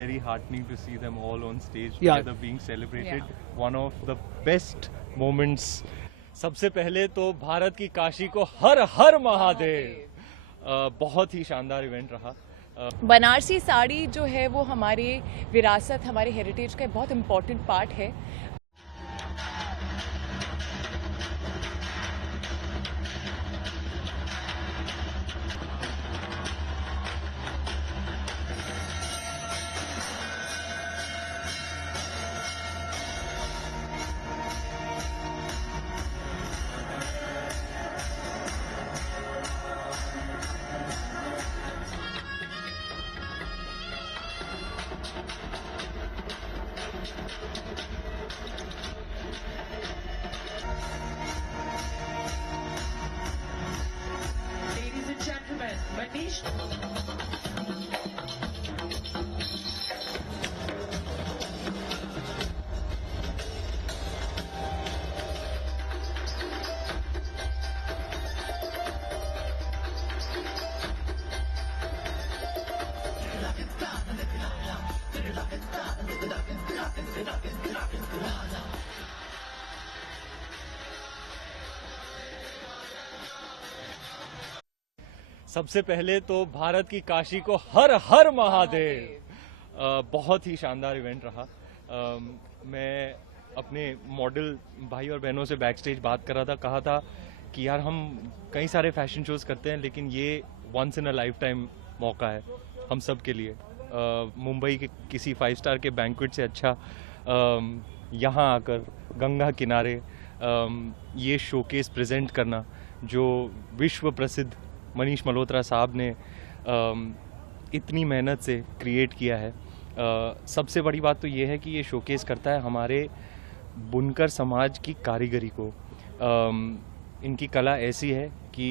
Very heartening to see them all on stage Yeah. together being celebrated. One of the best moments. सबसे पहले तो भारत की काशी को हर हर महादेव। बहुत ही शानदार इवेंट रहा। बनारसी साड़ी जो है वो हमारे विरासत, हमारे हेरिटेज का बहुत इम्पॉर्टेंट पार्ट है। Ladies and gentlemen, Manish. सबसे पहले तो भारत की काशी को हर हर महादेव। बहुत ही शानदार इवेंट रहा। मैं अपने मॉडल भाई और बहनों से बैक स्टेज बात कर रहा था, कहा था कि यार हम कई सारे फैशन शोज करते हैं लेकिन ये once in a lifetime मौका है हम सब के लिए। मुंबई के किसी 5 स्टार के बैंक्वेट से अच्छा यहाँ आकर गंगा किनारे ये शोकेस प्रेजेंट करना जो विश्व प्रसिद्ध मनीष मल्होत्रा साहब ने इतनी मेहनत से क्रिएट किया है। सबसे बड़ी बात तो ये है कि ये शोकेस करता है हमारे बुनकर समाज की कारीगरी को। इनकी कला ऐसी है कि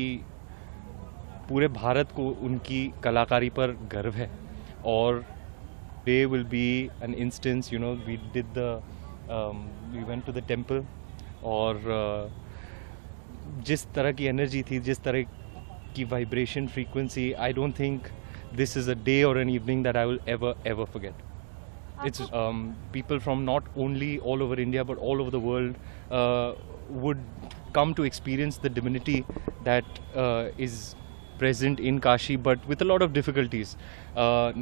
पूरे भारत को उनकी कलाकारी पर गर्व है। और they will be an instance, you know, we went to the temple और जिस तरह की एनर्जी थी, जिस तरह की vibration frequency, I don't think this is a day or an evening that I will ever forget. It's people from not only all over India but all over the world would come to experience the divinity that is present in Kashi, but with a lot of difficulties.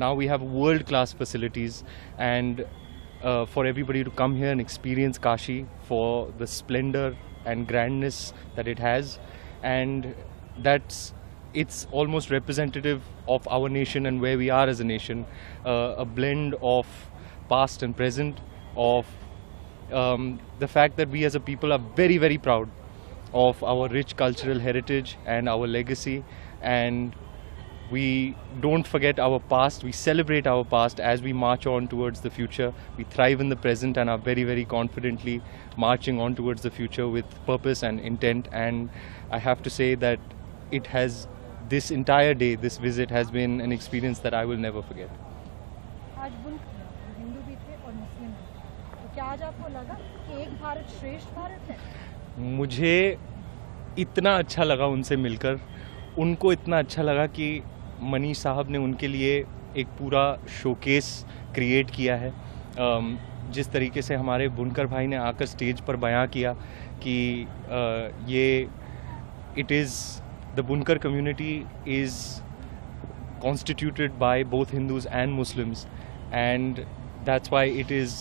Now we have world-class facilities, and for everybody to come here and experience Kashi for the splendor and grandness that it has, and it's almost representative of our nation and where we are as a nation, a blend of past and present, of the fact that we as a people are very, very proud of our rich cultural heritage and our legacy, and we don't forget our past, we celebrate our past as we march on towards the future. We thrive in the present and are very, very confidently marching on towards the future with purpose and intent. And I have to say that it has, this entire day, this visit has been an experience that I will never forget. आज हिंदू भी थे और मुस्लिम भी, तो क्या आज आपको लगा कि एक भारत श्रेष्ठ भारत है? मुझे इतना अच्छा लगा उनसे मिलकर, उनको इतना अच्छा लगा कि मनीष साहब ने उनके लिए एक पूरा शोकेस क्रिएट किया है। जिस तरीके से हमारे बुनकर भाई ने आकर स्टेज पर बयां किया कि ये it is the Bunkar community is constituted by both Hindus and Muslims, and that's why it is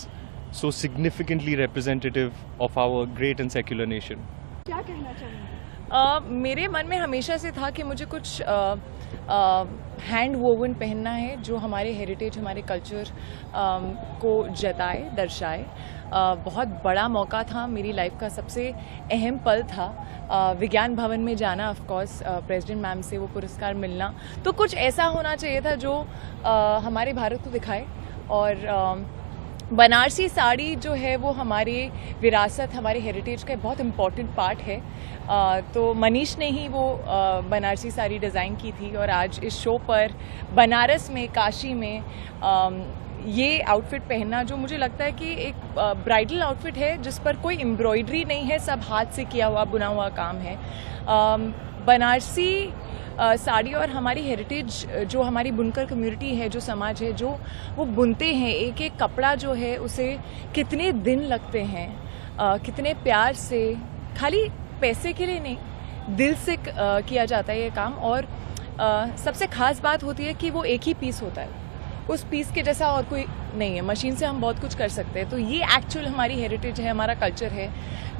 so significantly representative of our great and secular nation. क्या कहना चाहेंगे? मेरे मन में हमेशा से था कि मुझे कुछ हैंड वोवन पहनना है जो हमारे हेरिटेज, हमारे कल्चर को जताए, दर्शाए। बहुत बड़ा मौका था, मेरी लाइफ का सबसे अहम पल था विज्ञान भवन में जाना, ऑफ कोर्स प्रेसिडेंट मैम से वो पुरस्कार मिलना। तो कुछ ऐसा होना चाहिए था जो हमारे भारत को दिखाए। और बनारसी साड़ी जो है वो हमारे विरासत, हमारे हेरिटेज का बहुत इम्पॉर्टेंट पार्ट है। तो मनीष ने ही वो बनारसी साड़ी डिज़ाइन की थी और आज इस शो पर बनारस में, काशी में ये आउटफिट पहनना, जो मुझे लगता है कि एक ब्राइडल आउटफिट है जिस पर कोई एम्ब्रॉयडरी नहीं है, सब हाथ से किया हुआ, बुना हुआ काम है। बनारसी साड़ी और हमारी हेरिटेज, जो हमारी बुनकर कम्युनिटी है, जो समाज है, जो वो बुनते हैं, एक एक कपड़ा जो है उसे कितने दिन लगते हैं, कितने प्यार से, खाली पैसे के लिए नहीं, दिल से किया जाता है ये काम। और सबसे ख़ास बात होती है कि वो एक ही पीस होता है, उस पीस के जैसा और कोई नहीं है। मशीन से हम बहुत कुछ कर सकते हैं। तो ये एक्चुअल हमारी हेरिटेज है, हमारा कल्चर है,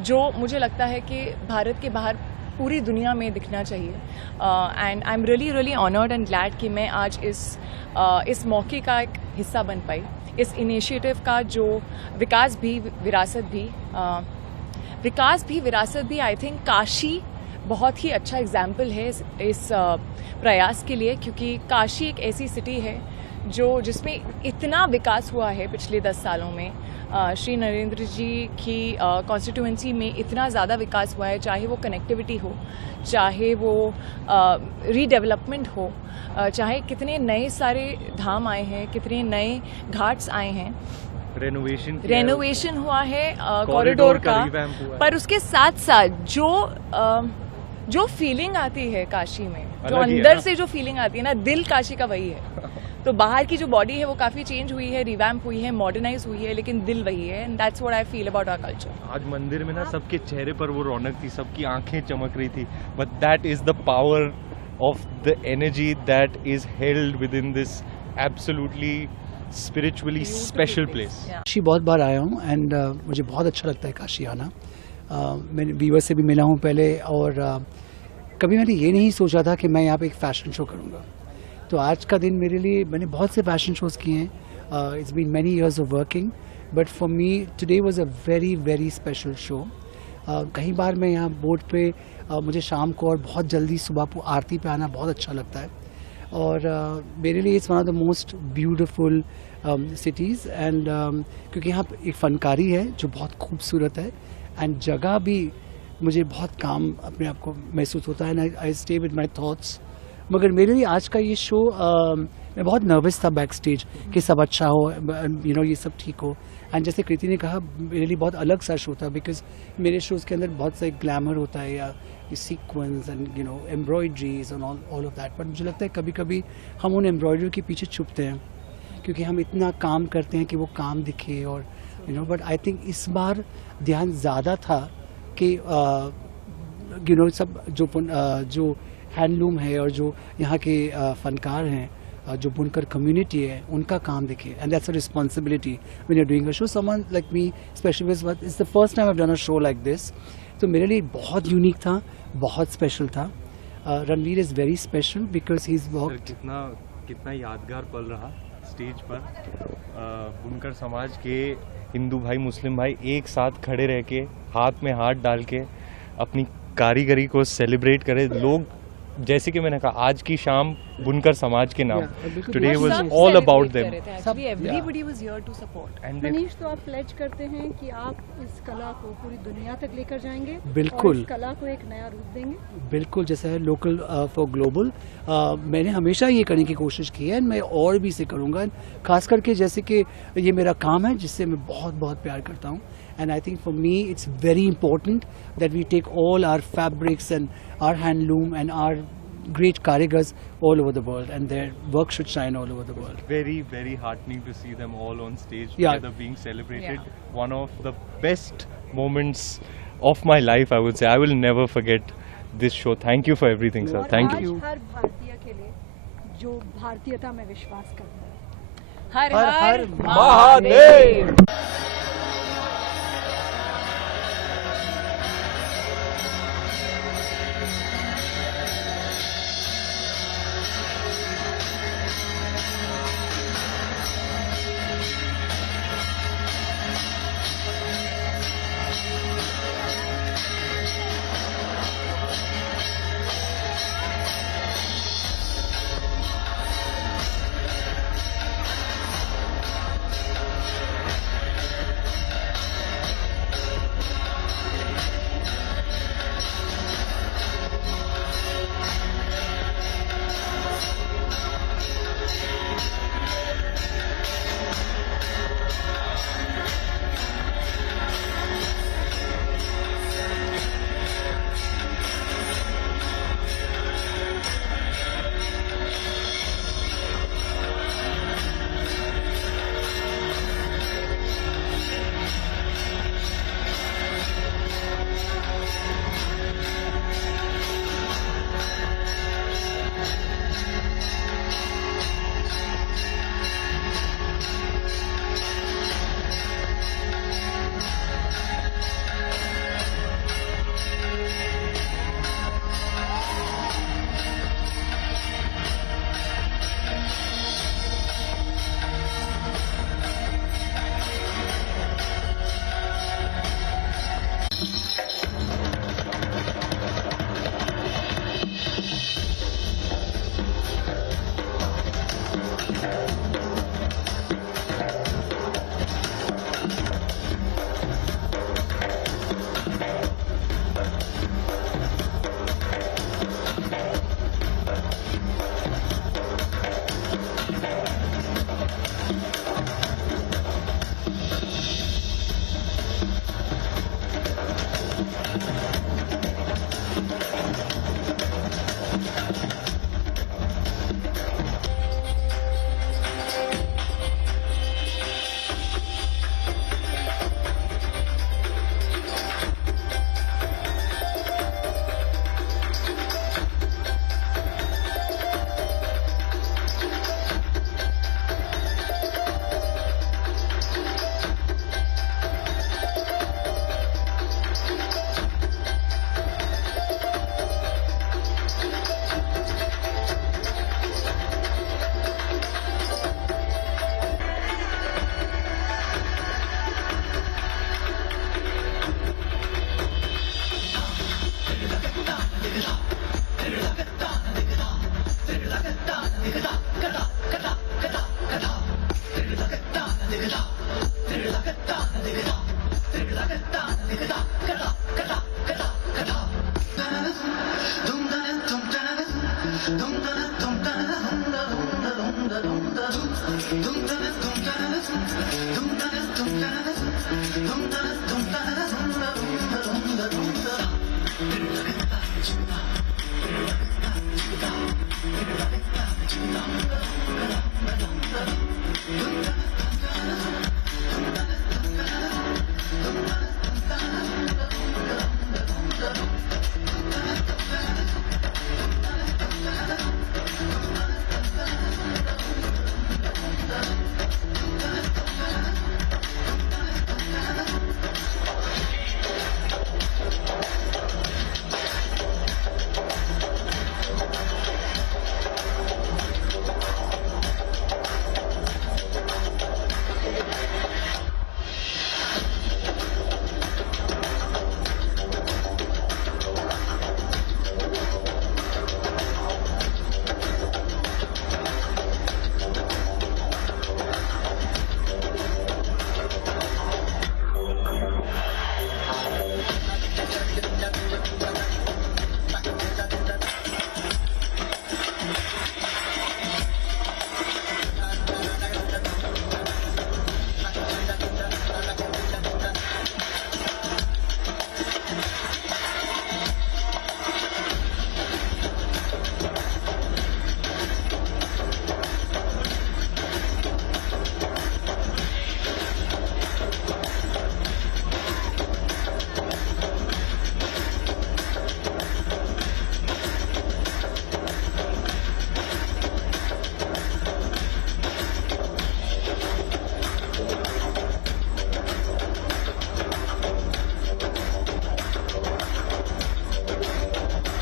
जो मुझे लगता है कि भारत के बाहर पूरी दुनिया में दिखना चाहिए। And I am really really honoured and glad कि मैं आज इस मौके का एक हिस्सा बन पाई, इस इनिशिएटिव का, जो विकास भी विरासत भी आई थिंक काशी बहुत ही अच्छा एग्जाम्पल है इस प्रयास के लिए, क्योंकि काशी एक ऐसी सिटी है जिसमें इतना विकास हुआ है पिछले 10 सालों में। श्री नरेंद्र जी की कॉन्स्टिट्यूएंसी में इतना ज़्यादा विकास हुआ है, चाहे वो कनेक्टिविटी हो, चाहे वो रीडेवलपमेंट हो, चाहे कितने नए सारे धाम आए हैं, कितने नए घाट्स आए हैं, रेनोवेशन हुआ है कॉरिडोर का। पर उसके साथ साथ जो फीलिंग आती है काशी में, जो अंदर से जो फीलिंग आती है ना, दिल काशी का वही है। तो बाहर की जो बॉडी है वो काफ़ी चेंज हुई है, रिवैम्प हुई है, मॉडर्नाइज हुई है, लेकिन दिल वही है। And that's what I feel about our culture. आज मंदिर में ना सबके चेहरे पर वो रौनक थी, सबकी आंखें चमक रही थी, but that is the power of the energy that is held with in this absolutely spiritually special place. Kashi बहुत बार आया हूँ एंड मुझे बहुत अच्छा लगता है काशी आना। मैंने वीवर से भी मिला हूँ पहले, और कभी मैंने ये नहीं सोचा था कि मैं यहाँ पे एक फ़ैशन शो करूँगा। तो आज का दिन मेरे लिए, मैंने बहुत से फैशन शोज़ किए हैं, it's been many years of working, but for me today was a very very special show. कई बार मैं यहाँ बोट पे मुझे शाम को और बहुत जल्दी सुबह आरती पे आना बहुत अच्छा लगता है, और मेरे लिए it's one of the most beautiful cities. And क्योंकि यहाँ पे एक फनकारी है जो बहुत खूबसूरत है, एंड जगह भी मुझे बहुत काम अपने आप को महसूस होता है, and I stay with my thoughts. मगर मेरे लिए आज का ये शो, मैं बहुत नर्वस था बैक स्टेज कि सब अच्छा हो, ये सब ठीक हो। एंड जैसे कृति ने कहा, मेरे लिए बहुत अलग सा शो था, बिकॉज मेरे शोज़ के अंदर बहुत सा ग्लैमर होता है, या sequence and embroideries and all of that. But मुझे लगता है कभी कभी हम उन एम्ब्रॉयडरी के पीछे छुपते हैं, क्योंकि हम इतना काम करते हैं कि वो काम दिखे, और बट आई थिंक इस बार ध्यान ज़्यादा था कि सब जो हैंडलूम है और जो यहाँ के फनकार हैं, जो बुनकर कम्युनिटी है, उनका काम दिखे। And that's a responsibility when you are doing a show. Someone like me specially, it's the first time I have done a show like this. तो मेरे लिए बहुत यूनिक था, बहुत स्पेशल था। Ranveer is very special because he is worked. कितना यादगार पल रहा स्टेज पर, बुनकर समाज के हिंदू भाई, मुस्लिम भाई एक साथ खड़े रह के, हाथ में हाथ डाल के अपनी कारीगरी को सेलिब्रेट करे। लोग, जैसे कि मैंने कहा, आज की शाम बुनकर समाज के नाम, today was all about them. Everybody was here to support. Manish, तो आप प्लेज करते हैं कि आप इस कला को पूरी दुनिया तक लेकर जाएंगे, बिल्कुल, और इस कला को एक नया रूप देंगे। बिल्कुल, जैसा है लोकल फॉर ग्लोबल, मैंने हमेशा ये करने की कोशिश की है, मैं और भी इसे करूँगा। खास करके जैसे कि ये मेरा काम है जिससे मैं बहुत बहुत प्यार करता हूँ। And I think for me it's very important that we take all our fabrics and our handloom and our great karigars all over the world, and their work should shine all over the world. Very, very heartening to see them all on stage Yeah. together being celebrated. One of the best moments of my life, I would say. I will never forget this show. Thank you for everything, sir. Thank you. हर भारतीय के लिए जो भारतीयता में विश्वास करता है, हर हर हर Mahadev. Dum